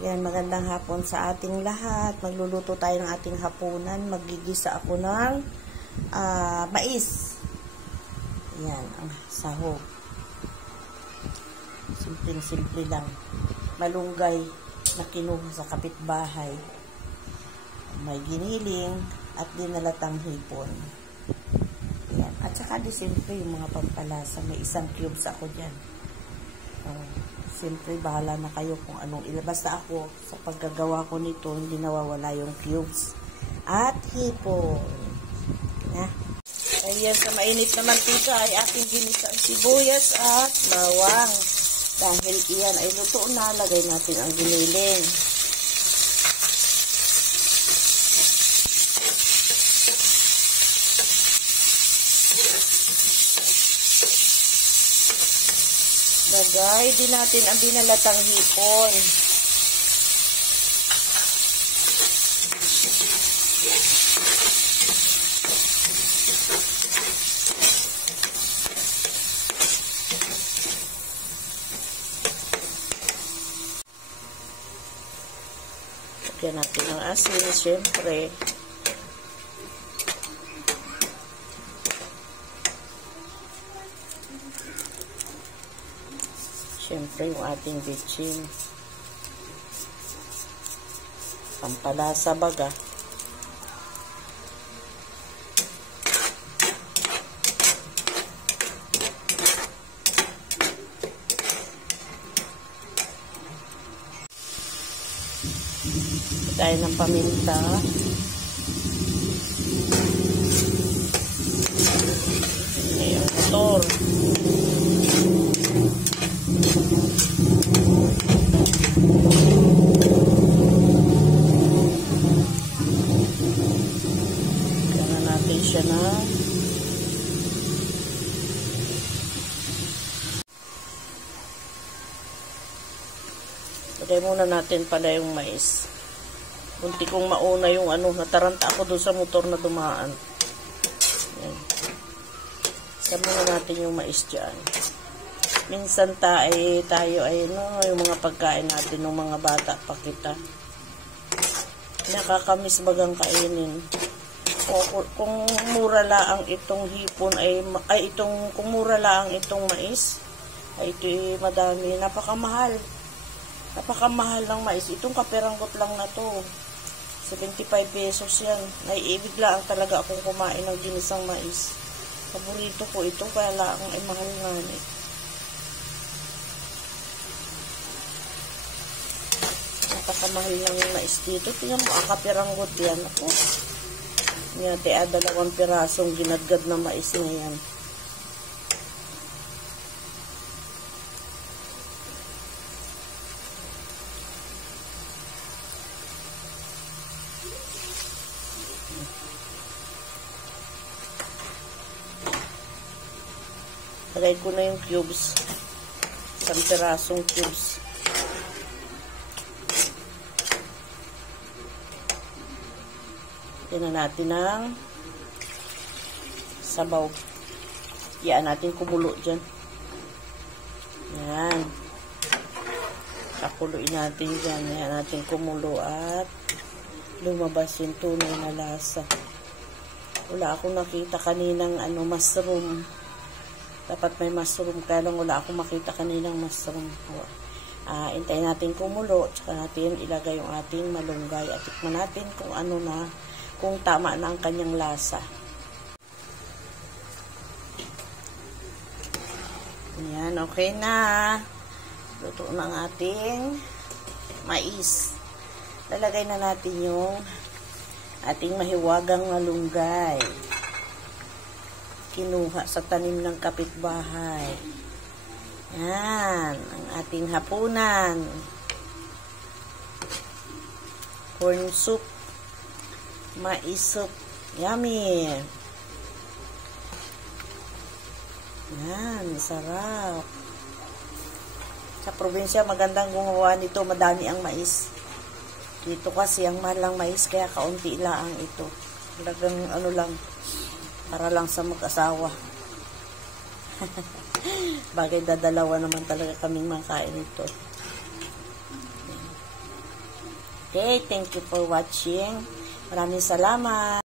Yan, magandang hapon sa ating lahat. Magluluto tayo ng ating hapunan. Magigisa ako ng mais. Yan, ang sahog. Simple-simple lang. Malunggay na kinuha sa kapitbahay. May giniling at dinalatang hipon. Yan. At saka di simple yung mga pampalasa. May isang cubes ako dyan. Siyempre, bahala na kayo kung anong ilabas. Basta ako, sa paggagawa ko nito, hindi nawawala yung cubes. At hipon. Na. Ayan, sa mainit na mantika ay aking ginisang sibuyas at bawang. Dahil iyan ay luto na, lagay natin ang giniling. Lagay din natin ang binalatang hipon. Lagyan natin ang asin, syempre. Siyempre, yung ating bitchin. Pampalasa baga. Tayo ng paminta. Ayan, motor. Gana natin siya na lagay muna natin pala yung mais. Bunti kong mauna yung nataranta ako doon sa motor na dumaan. Ayan. Isa muna natin yung mais dyan. Minsan tayo ay yung mga pagkain natin ng mga bata pa kita. Nakakamiss bagang kainin. Kung mura laang itong hipon kung mura laang itong mais, ay ito madami, napakamahal. Napakamahal ng mais. Itong kaperanggot lang na to. 75 pesos yan. Naiibig lang talaga akong kumain ng ginisang mais. Paborito ko ito, kaya lang ay mahal nga ni. Napakamahal ng mais dito. Tingnan mo, kaperanggot yan. Ako. Ngati, 2 pirasong ginadgad na mais na yan. Lagay ko na yung cubes. 1 pirasong cubes. Yan na natin ng sabaw. Yan natin kumulo dyan. Yan. Kakuloy natin dyan. Yan natin kumulo at lumabas yung tunay na lasa. Wala akong nakita kaninang mushroom. Dapat may mushroom, kaya lang wala akong makita kaninang mushroom. Hintayin natin kumulo, tsaka natin ilagay yung ating malunggay at tikman natin kung tama na ang kanyang lasa. Ayan, okay na. Luto na ang ating mais. Lalagay na natin yung ating mahiwagang malunggay. Kinuha sa tanim ng kapitbahay. Yan, ang ating hapunan. Corn soup, mais soup, yummy. Yan, sarap. Sa probinsya, magandang gumawa nito, madami ang mais. Dito kasi, ang mahal ng mais, kaya kaunti lang ito. Talagang lang, para lang sa mag-asawa. Bagay dadalawa naman talaga kaming makain ito. Okay, thank you for watching. Maraming salamat.